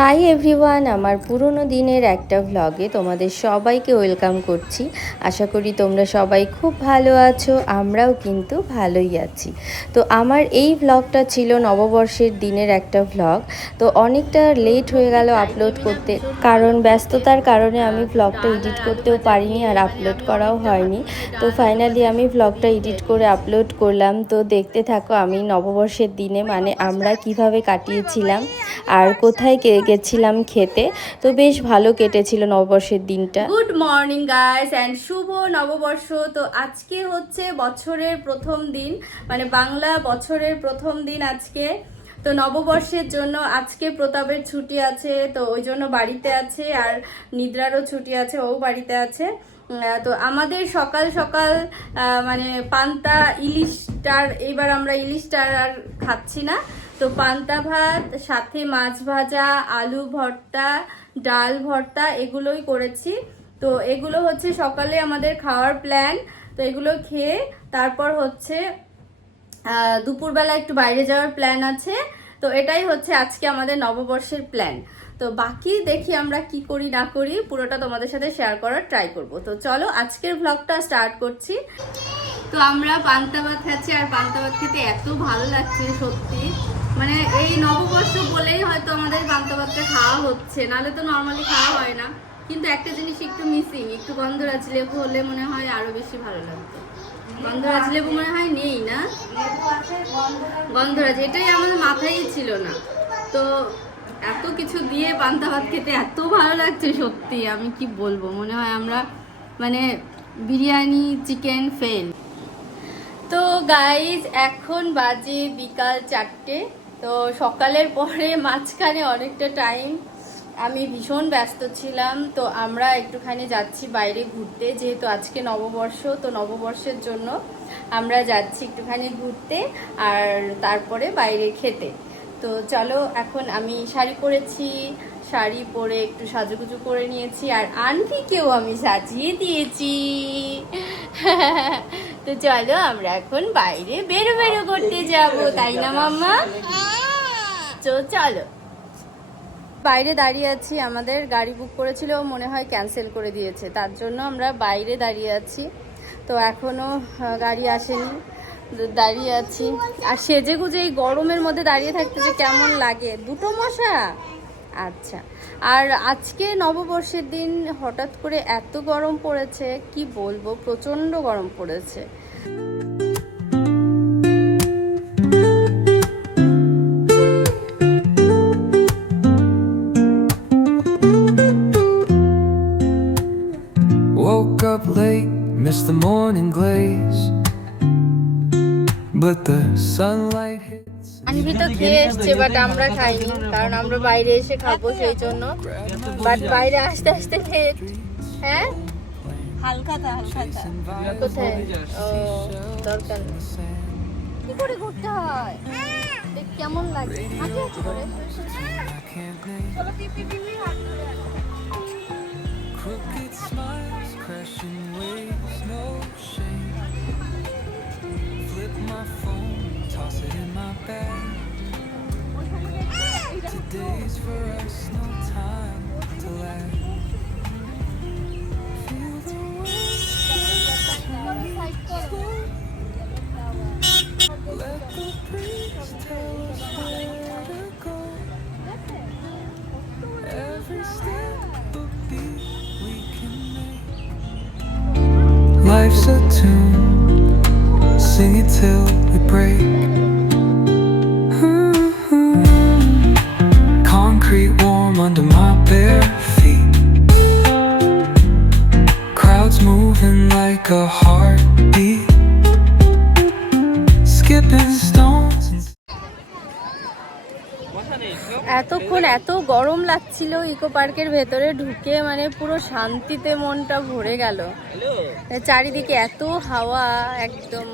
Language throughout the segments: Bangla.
হাই এভরিওয়ান, আমার পুরনো দিনের একটা ভ্লগে তোমাদের সবাইকে ওয়েলকাম করছি। আশা করি তোমরা সবাই খুব ভালো আছো, আমরাও কিন্তু ভালোই আছি। তো আমার এই ভ্লগটা ছিল নববর্ষের দিনের একটা ভ্লগ। তো অনেকটা লেট হয়ে গেল আপলোড করতে, কারণ ব্যস্ততার কারণে আমি ভ্লগটা এডিট করতেও পারিনি আর আপলোড করাও হয়নি। তো ফাইনালি আমি ভ্লগটা এডিট করে আপলোড করলাম। তো দেখতে থাকো আমি নববর্ষের দিনে মানে আমরা কিভাবে কাটিয়েছিলাম আর কোথায় গেছিলাম খেতে। তো বেশ ভালো কেটেছিল নববর্ষের দিনটা। গুড মর্নিং গাইস অ্যান্ড শুভ নববর্ষ। তো আজকে হচ্ছে বছরের প্রথম দিন, মানে বাংলা বছরের প্রথম দিন আজকে। তো নববর্ষের জন্য আজকে প্রতাপের ছুটি আছে, তো ওই জন্য বাড়িতে আছে, আর নিদ্রারও ছুটি আছে, ও বাড়িতে আছে। তো আমাদের সকাল সকাল মানে পান্তা ইলিশটার, এইবার আমরা ইলিশটার আর খাচ্ছি না। তো পান্তা ভাত, সাথে মাছ ভাজা, আলু ভর্তা, ডাল ভর্তা এগুলোই করেছি। তো এগুলো হচ্ছে সকালে আমাদের খাওয়ার প্ল্যান। তো এগুলো খেয়ে তারপর হচ্ছে দুপুরবেলা একটু বাইরে যাওয়ার প্ল্যান আছে। তো এটাই হচ্ছে আজকে আমাদের নববর্ষের প্ল্যান। তো বাকি দেখি আমরা কি করি না করি, পুরোটা তোমাদের সাথে শেয়ার করার ট্রাই করব। তো চলো আজকের ভ্লগটা স্টার্ট করছি। তো আমরা পান্তা ভাত খাচ্ছি, আর পান্তা ভাত খেতে এত ভালো লাগছে সত্যি। মানে এই নববর্ষ বলেই হয়তো আমাদের পান্তা ভাতটা খাওয়া হচ্ছে, নাহলে তো নর্মালি খাওয়া হয় না। কিন্তু একটা জিনিস একটু মিসিং, একটু গন্ধরাজ লেবু হলে মনে হয় আরো বেশি ভালো লাগতো। গন্ধরাজ লেবু মনে হয় নেই না, গন্ধরাজ এটাই আমাদের মাথায় ছিল না। তো এত কিছু দিয়ে পান্তা ভাত খেতে এত ভালো লাগছে সত্যি, আমি কি বলবো, মনে হয় আমরা মানে বিরিয়ানি চিকেন ফেল। তো গাইজ এখন বাজে বিকাল 4টে। তো সকালের পরে মাঝখানে অনেকটা টাইম আমি ভীষণ ব্যস্ত ছিলাম। তো আমরা একটুখানি যাচ্ছি বাইরে ঘুরতে, যেহেতু আজকে নববর্ষ। তো নববর্ষের জন্য আমরা যাচ্ছি একটুখানি ঘুরতে আর তারপরে বাইরে খেতে। তো চলো, এখন আমি শাড়ি পরেছি, শাড়ি পরে একটু সাজুগুজু করে নিয়েছি, আর আন্টিকেও আমি সাজিয়ে দিয়েছি। তো চলো আমরা এখন বাইরে বেরো বেরো করতে যাব, তাই না মাম্মা? তো চলো, বাইরে দাঁড়িয়ে আছি। আমাদের গাড়ি বুক করেছিল, মনে হয় ক্যান্সেল করে দিয়েছে, তার জন্য আমরা বাইরে দাঁড়িয়ে আছি। তো এখনো গাড়ি আসেনি, দাঁড়িয়ে আছি। আর সেজে গুজে এই গরমের মধ্যে দাঁড়িয়ে থাকতে যে কেমন লাগে, দুটো মশা। আচ্ছা, আর আজকে নববর্ষের দিন হঠাৎ করে এত গরম পড়েছে, কি বলবো, প্রচণ্ড গরম পড়েছে। Woke up late, missed the morning glaze, but the sunlight hits. আনবি তো খেয়ে এসছে, বাট আমরা খাইনি, কারণ আমরা বাইরে এসে খাবো সেই জন্য। বাট বাইরে আসতে আসতে লেট। হ্যাঁ, হালখাতা কোথায়? ও দরকার নেই। কি করে ঘুরতে হয়, দেখ কেমন লাগে হাঁটি হাঁটি করে। চলো পিপি পিপি হাত ধরে। Crooked smiles, crashing waves, no shame. Flip my phone, toss it in my bag. Today's for us, no time to lag. Feel the let the breeze tell us where to go. Every step a beat we can make. Life's a tune, sing it till we break. Concrete warm under my bare feet. Crowds moving like a heartbeat. Skipping stones and এতক্ষণ এত গরম লাগছিল ইকো পার্কের ভেতরে ঢুকে, মানে পুরো শান্তিতে মনটা ভরে গেল। চারিদিকে এত হাওয়া একদম।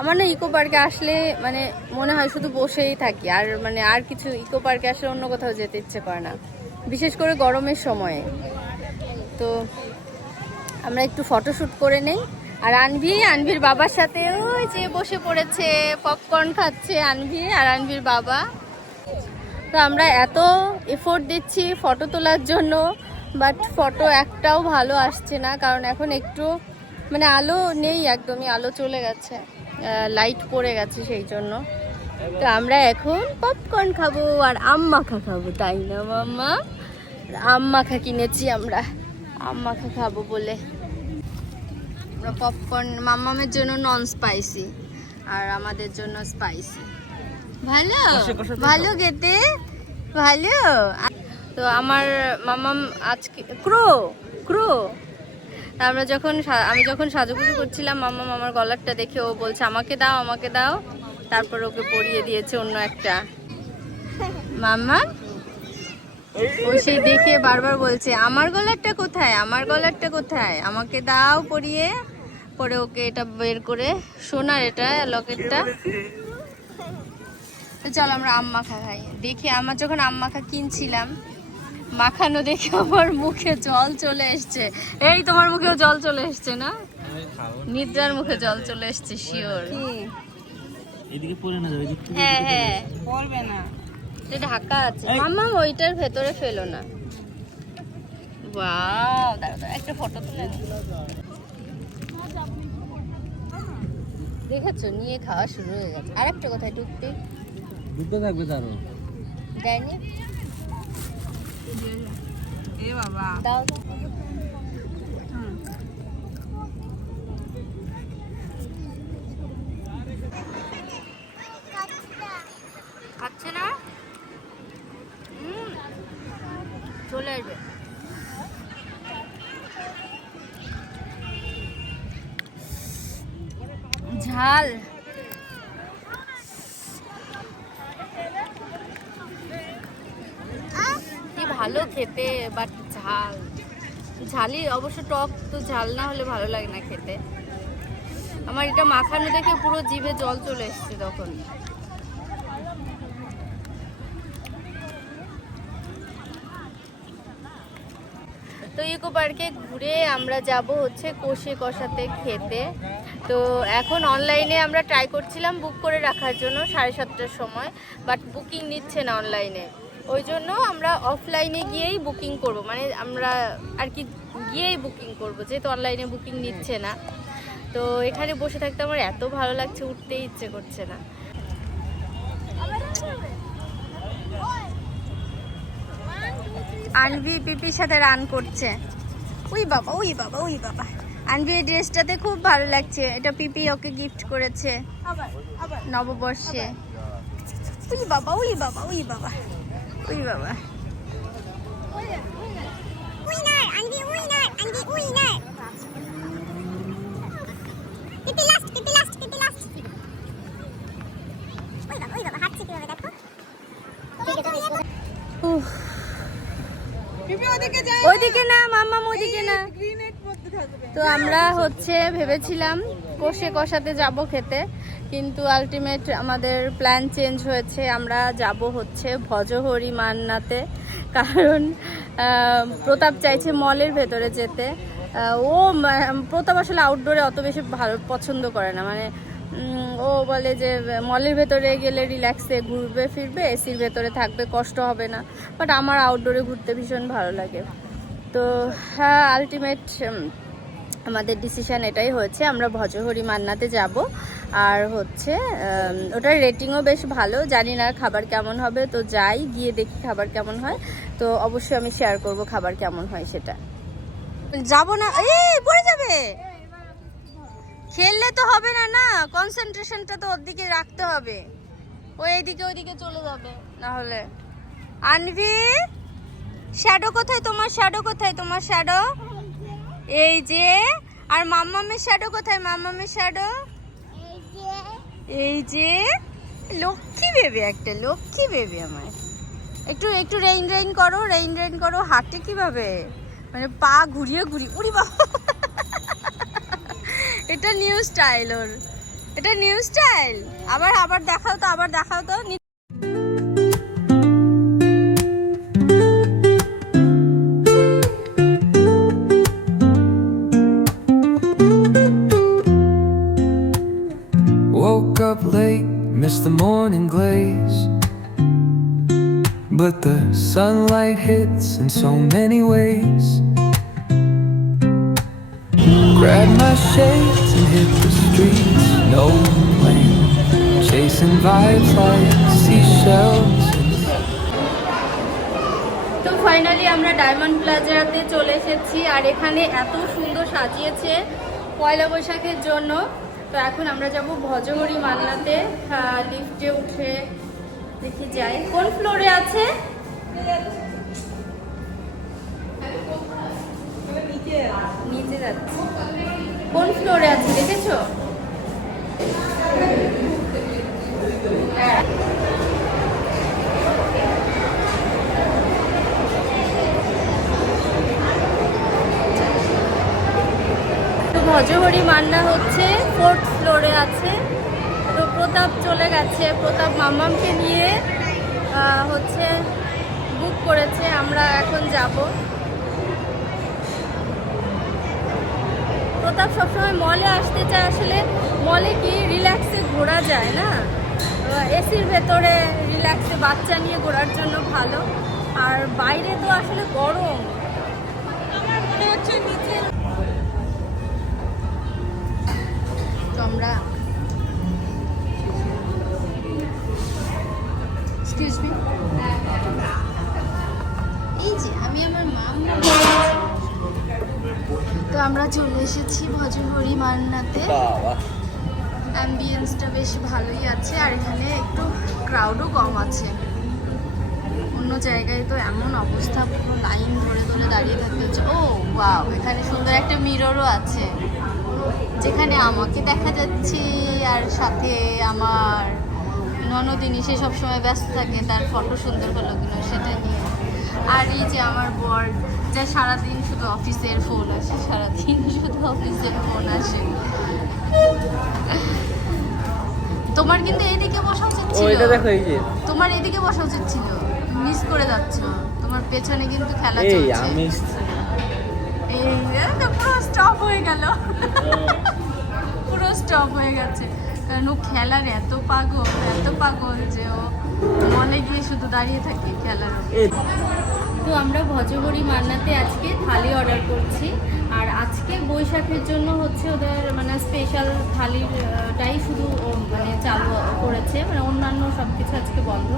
আমার না ইকো পার্কে আসলে মানে মনে হয় শুধু বসেই থাকি, আর মানে আর কিছু ইকো পার্কে আসলে অন্য কোথাও যেতে ইচ্ছে করে না, বিশেষ করে গরমের সময়ে। তো আমরা একটু ফটোশ্যুট করে নেই। আর আনভির বাবার সাথে ওই যে বসে পড়েছে, পপকর্ন খাচ্ছে আনভি আর আনভির বাবা। তো আমরা এত এফোর্ট দিচ্ছি ফটো তোলার জন্য, বাট ফটো একটাও ভালো আসছে না, কারণ এখন একটু মানে আলো নেই, একদমই আলো চলে গেছে, লাইট পড়ে গেছে, সেই জন্য। তো আমরা এখন পপকর্ন খাবো আর আম মাখা খাবো, তাই না মাম্মা? আম মাখা কিনেছি আমরা, আম মাখা খাবো বলে। আমরা পপকর্ন মাম্মামের জন্য নন স্পাইসি আর আমাদের জন্য স্পাইসি। ভালো ভালো খেতে, ভালো। তো আমার মাম্মাম আজকে ক্রো ক্রো আমি যখন সাজুগুজু করছিলাম, মাম্মাম আমার গলারটা দেখে ও বলছে আমাকে দাও আমাকে দাও, তারপর ওকে পরিয়ে দিয়েছে অন্য একটা। মাম্মা ও সেই দেখে বারবার বলছে আমার গলারটা কোথায়, আমার গলারটা কোথায়, আমাকে দাও পরিয়ে। পরে ওকে এটা বের করে, সোনার এটা লকেটটা। তো চল আমরা আম মাখা খাই। দেখে আমার যখন আম মাখা কিনছিলাম, মাখানো দেখে আমার মুখে জল চলে এসছে। এই তোমার মুখেও জল চলে এসছে না? নিদ্রার মুখে জল চলে এসছে শিওর। হ্যাঁ হ্যাঁ পড়বে না, ঢাকা আছে মাম্মা, ওইটার ভেতরে ফেলো না। ওয়াও, দাঁড়া একটা ফটো তুলে। দেখেছো, নিয়ে খাওয়া শুরু হয়ে গেছে। আর একটা কোথায় টুকটি দুটো থাকবে তারও দেয়নি। এ বাবা দাও খাচ্ছে না, চলে আসবে। ঝাল কি ভালো খেতে, বাট ঝাল ঝালই অবশ্য, টক তো ঝাল না হলে ভালো লাগে না খেতে। আমার এটা মাখানো দেখে পুরো জিভে জল চলে এসেছে তখন। তো ইকো পার্কে ঘুরে আমরা যাব হচ্ছে কষে কষাতে খেতে। তো এখন অনলাইনে আমরা ট্রাই করছিলাম বুক করে রাখার জন্য 7:30টার সময়, বাট বুকিং নিচ্ছে না অনলাইনে। ওই জন্য আমরা অফলাইনে গিয়েই বুকিং করব, মানে আমরা আর কি গিয়েই বুকিং করব, যেহেতু অনলাইনে বুকিং নিচ্ছে না। তো এখানে বসে থাকতে আমার এত ভালো লাগছে, উঠতেই ইচ্ছে করছে না। আনভি পিপির সাথে রান করছে। উই বাবা উই বাবা উই বাবা, আনভি এই ড্রেসটাতে খুব ভালো লাগছে, এটা পিপি ওকে গিফট করেছে নববর্ষে। উই বাবা উই বাবা উই বাবা উই বাবা। উইনার আনবি, উইনার আনবি, উইনার পিপি লাস্ট, পিপি লাস্ট, পিপি লাস্ট। ওই বাবা হাঁটছে কিভাবে দেখো। ওইদিকে না মাম্মা, ওইদিকে না। তো আমরা হচ্ছে ভেবেছিলাম কষে কষাতে যাব খেতে, কিন্তু আলটিমেট আমাদের প্ল্যান চেঞ্জ হয়েছে। আমরা যাব হচ্ছে ভজহরি মান্নাতে, কারণ প্রতাপ চাইছে মলের ভেতরে যেতে। প্রতাপ আসলে আউটডোরে অত বেশি ভালো পছন্দ করে না, মানে ও বলে যে মলের ভেতরে গেলে রিল্যাক্সে ঘুরবে ফিরবে, এসির ভেতরে থাকবে, কষ্ট হবে না। বাট আমার আউটডোরে ঘুরতে ভীষণ ভালো লাগে। তো হ্যাঁ, আলটিমেট আমাদের ডিসিশন এটাই হয়েছে, আমরা ভজহরি মান্নাতে যাব। আর হচ্ছে ওটার রেটিংও বেশ ভালো, জানি না খাবার কেমন হবে। তো যাই, গিয়ে দেখি খাবার কেমন হয়। তো অবশ্যই আমি শেয়ার করব খাবার কেমন হয় সেটা। যাব না, এই পড়ে যাবে, খেললে তো হবে না, না কনসেন্ট্রেশনটা তো ওর দিকে রাখতে হবে। ও এইদিকে ওইদিকে চলে যাবে না হলে। আনভি, শ্যাডো কোথায় তোমার, শ্যাডো কোথায় তোমার, শ্যাডো এই যে। আর মাম্মামের শ্যাডো কোথায়, মাম্মামের শ্যাডো এই যে। লক্ষ্মী বেবি, একটা লক্ষ্মী বেবি আমার। একটু একটু রেইন রেইন করো, রেইন রেইন করো। হাঁটে কিভাবে, মানে পা ঘুরিয়ে ঘুরিয়ে, উড়ি বাবা। এটা নিউ স্টাইল ওর, এটা নিউ স্টাইল। আবার আবার দেখাও তো, আবার দেখাও তো। Woke up late, missed the morning glaze. hits in so many ways. Grab my shades and hit the streets, no plan. Chasing vibes like seashells. তো ফাইনালি আমরা ডায়মন্ড প্লাজাতে চলে এসেছি, আর এখানে এত সুন্দর সাজিয়েছে পয়লা বৈশাখের জন্য। তো এখন আমরা যাব ভজহরি মান্নাতে, লিফটে উঠে দেখি যাই কোন ফ্লোরে আছে। নিচে যাচ্ছে, কোন ফ্লোরে আছে দেখেছো? ভজহরি মান্না হচ্ছে 4th ফ্লোরে আছে। তো প্রতাপ চলে গেছে, প্রতাপ মাম্মামকে নিয়ে হচ্ছে বুক করেছে, আমরা এখন যাব। প্রতাপ সবসময় মলে আসতে চায়, আসলে মলে কি রিল্যাক্সে ঘোরা যায় না, এসির ভেতরে রিল্যাক্সে বাচ্চা নিয়ে ঘোরার জন্য ভালো, আর বাইরে তো আসলে গরম। আমার মনে হচ্ছে নিচে আমরা এক্সকিউজ মি, এই যে আমি আমার মাম্মা, তো আমরা চলে এসেছি ভজহরি মান্নাতে। অ্যাম্বিয়েন্সটা বেশ ভালোই আছে, আর এখানে একটু ক্রাউডও কম আছে। অন্য জায়গায় তো এমন অবস্থা, পুরো লাইন ধরে ধরে দাঁড়িয়ে থাকতে হচ্ছে। ও ওয়াও, এখানে সুন্দর একটা মিররও আছে যেখানে আমাকে দেখা যাচ্ছে, আর সাথে আমার ননদিনী, সে সবসময় ব্যস্ত থাকে তার ফটো সুন্দর হলো কিনা সেটা নিয়ে। আর এই যে আমার বর, যা সারাদিন শুধু অফিসের ফোন আসে, সারাদিন শুধু অফিসের ফোন আসে। তোমার কিন্তু এইদিকে বসা উচিত ছিল, তোমার এইদিকে বসা উচিত ছিল, মিস করে যাচ্ছ। তোমার পেছনে কিন্তু খেলা চলছে। পুরো স্টপ হয়ে গেল, পুরো স্টপ হয়ে গেছে, কারণ ও খেলার এত পাগল যে ও মনে গিয়ে শুধু দাঁড়িয়ে থাকে খেলার। তো আমরা ভজহরি মান্নাতে আজকে থালি অর্ডার করছি, আর আজকে বৈশাখের জন্য হচ্ছে ওদের মানে স্পেশাল থালিটাই শুধু মানে চালু করেছে, মানে অন্যান্য সব কিছু আজকে বন্ধ।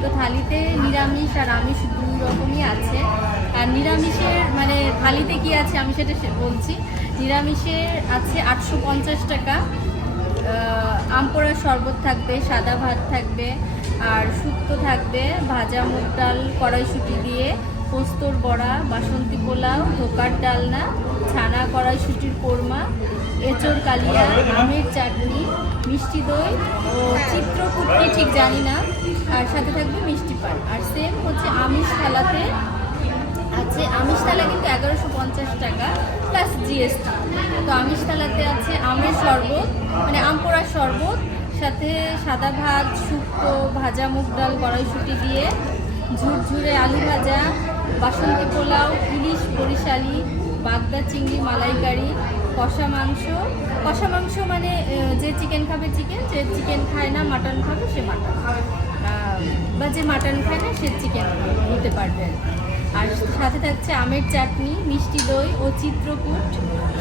তো থালিতে নিরামিষ আর আমিষ দুই রকমই আছে। আর নিরামিষের মানে থালিতে কি আছে আমি সেটা বলছি। নিরামিষের আছে 850 টাকা, আমপোড়ার শরবত থাকবে, সাদা ভাত থাকবে, আর শুক্তো থাকবে, ভাজা মুগ ডাল কড়াইশুঁটি দিয়ে, পোস্তর বড়া, বাসন্তী পোলাও, ধোকার ডালনা, ছানা কড়াইশুঁটির কোরমা, এঁচোড় কালিয়া, আমের চাটনি, মিষ্টি দই ও চিত্রকূটটি ঠিক জানি না, আর সাথে থাকবে মিষ্টি পান। আর সেম হচ্ছে আমিষ থালাতে আছে, আমিষ থালা কিন্তু 1150 টাকা প্লাস জিএসটি। তো আমিষ থালাতে আছে আমের শরবত, মানে আম পোড়ার শরবত, সাথে সাদা ভাত, শুক্তো, ভাজা মুগ ডাল কড়াইশুঁটি দিয়ে, ঝুরঝুরে আলু ভাজা, বাসন্তী পোলাও, ইলিশ বরিশালি, বাগদা চিংড়ি মালাইকারি, কষা মাংস মানে যে চিকেন খাবে চিকেন, যে চিকেন খায় না মাটন খাবে সে মাটন, বা যে মাটন খায় না সে চিকেন নিতে পারবে। আর সাথে থাকছে আমের চাটনি, মিষ্টি দই ও চিত্রকূট,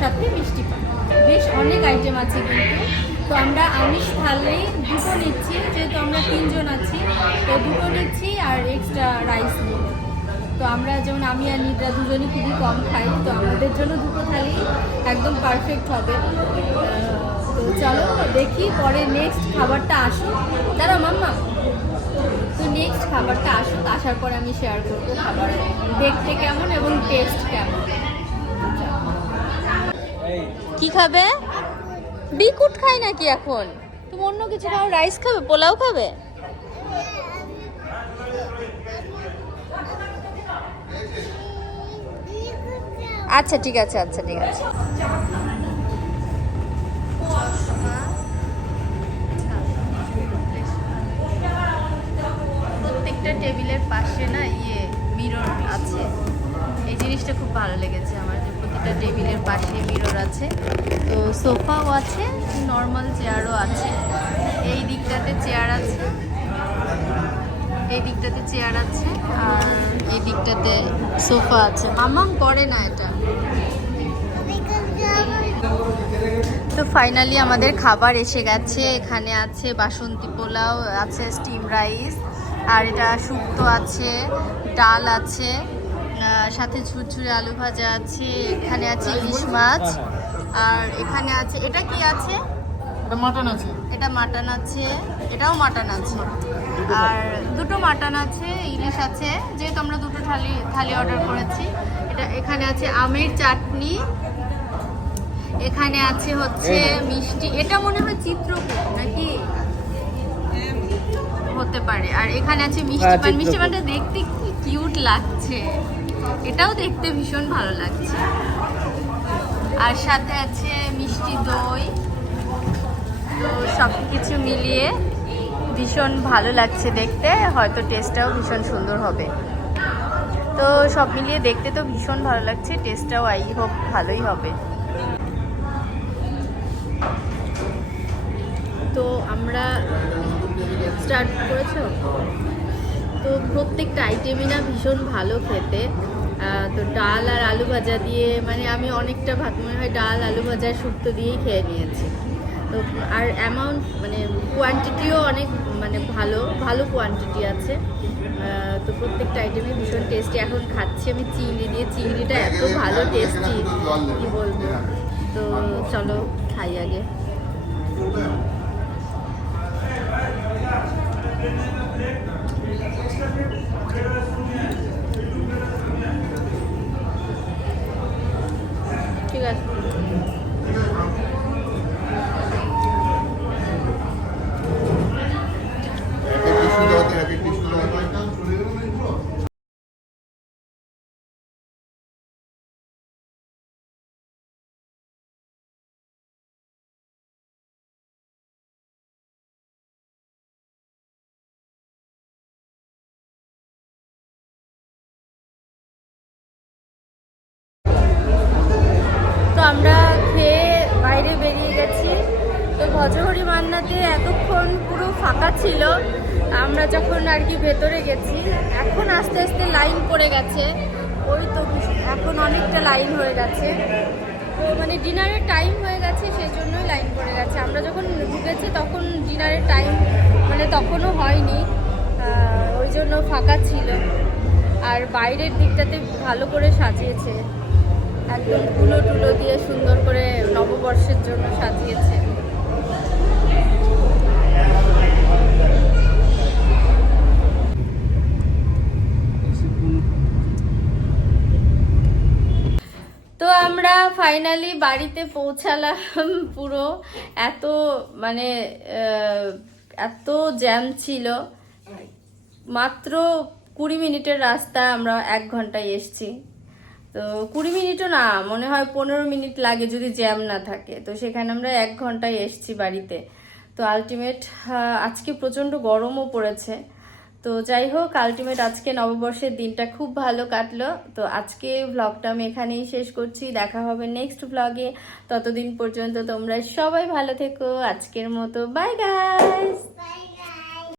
সাথে মিষ্টি পান। বেশ অনেক আইটেম আছে কিন্তু। তো আমরা আমিষ থালি দুটো নিচ্ছি, যেহেতু আমরা 3 জন আছি, তো দুটো নিচ্ছি আর এক্সট্রা রাইস নিয়ে। তো আমরা যেমন আমি আর নিদ্রা দুজনই খুবই কম খাই, তো আমাদের জন্য দুটো থালি একদম পারফেক্ট হবে। তো চলো দেখি পরে নেক্সট খাবারটা আসুক, দাঁড়া মাম্মা, তো নেক্সট খাবারটা আসুক, আসার পরে আমি শেয়ার করবো খাবার দেখতে কেমন এবং টেস্ট কেমন। কি খাবে? বিকুট খাই নাকি এখন? তুমি অন্য কিছু খাও, রাইস খাবে, পোলাও খাবে? আচ্ছা ঠিক আছে, আচ্ছা ঠিক আছে। প্রত্যেকটা টেবিলের পাশে না মিরর আছে, এই জিনিসটা খুব ভালো লেগেছে আমার, যে প্রতিটা টেবিলের পাশে মিরর আছে। তো সোফাও আছে, নর্মাল চেয়ারও আছে, এই দিকটাতে চেয়ার আছে, এই দিকটাতে চেয়ার আছে, আর এই দিকটাতে সোফা আছে, মাম্মাম করে না এটা। তো ফাইনালি আমাদের খাবার এসে গেছে। এখানে আছে বাসন্তী পোলাও, আছে স্টিম রাইস, আর এটা শুক্তো আছে, ডাল আছে, সাথে ঝুরঝুরে আলু ভাজা আছে, এখানে আছে ইলিশ মাছ, আর এখানে আছে, এটা কি আছে? মাটন আছে, এটা মাটন আছে, এটাও মাটন আছে, আর দুটো মাটন আছে, ইলিশ আছে, যেহেতু আমরা দুটো থালি অর্ডার করেছি। এটা এখানে আছে আমের চাটনি, এখানে আছে হচ্ছে মিষ্টি, এটা মনে হয় চিত্রকূট নাকি হতে পারে, আর এখানে আছে মিষ্টি পান। মিষ্টি পানটা দেখতে কি কিউট লাগছে, এটাও দেখতে ভীষণ ভালো লাগছে, আর সাথে আছে মিষ্টি দই। তো সব কিছু মিলিয়ে ভীষণ ভালো লাগছে দেখতে, হয়তো টেস্টটাও ভীষণ সুন্দর হবে। তো সব মিলিয়ে দেখতে তো ভীষণ ভালো লাগছে, টেস্টটাও আই হোপ ভালোই হবে। তো আমরা স্টার্ট করেছো, তো প্রত্যেকটা আইটেমই না ভীষণ ভালো খেতে। তো ডাল আর আলু ভাজা দিয়ে, মানে আমি অনেকটা ভাত মনে হয় ডাল আলু ভাজা শুক্তো দিয়েই খেয়ে নিয়েছি। তো আর অ্যামাউন্ট মানে কোয়ান্টিটিও অনেক মানে ভালো ভালো কোয়ান্টিটি আছে। তো প্রত্যেকটা আইটেমই ভীষণ টেস্টি। এখন খাচ্ছি আমি চিংড়ি দিয়ে, চিংড়িটা এত ভালো টেস্টি কি বলবো। তো চলো খাই আগে। ঠিক আছে, তো আমরা খেয়ে বাইরে বেরিয়ে গেছি। তো ভজহরি মান্নাতে এতক্ষণ পুরো ফাঁকা ছিল, আমরা যখন আর কি ভেতরে গেছি, এখন আস্তে আস্তে লাইন পড়ে গেছে। ওই তো এখন অনেকটা লাইন হয়ে গেছে, তো মানে ডিনারের টাইম হয়ে গেছে, সেই জন্যই লাইন পড়ে গেছে। আমরা যখন ঢুকেছি তখন ডিনারের টাইম মানে তখনও হয়নি, ওই জন্য ফাঁকা ছিল। আর বাইরের দিকটাতে ভালো করে সাজিয়েছে, একদম ফুলো টুলো দিয়ে সুন্দর করে নববর্ষের জন্য সাজিয়েছে। তো আমরা ফাইনালি বাড়িতে পৌঁছালাম। পুরো এত মানে এত জ্যাম ছিল, মাত্র 20 মিনিটের রাস্তা, আমরা 1 ঘন্টায় এসছি। তো 20 মিনিটও না, মনে হয় 15 মিনিট লাগে যদি জ্যাম না থাকে। তো সেখানে আমরা 1 ঘন্টায় এসছি বাড়িতে। তো আলটিমেট আজকে প্রচণ্ড গরমও পড়েছে। তো যাই হোক, আলটিমেট আজকে নববর্ষের দিনটা খুব ভালো কাটলো। তো আজকে ভ্লগটা আমি এখানেই শেষ করছি, দেখা হবে নেক্সট ভ্লগে। ততদিন পর্যন্ত তোমরা সবাই ভালো থেকো। আজকের মতো বাই গাইস।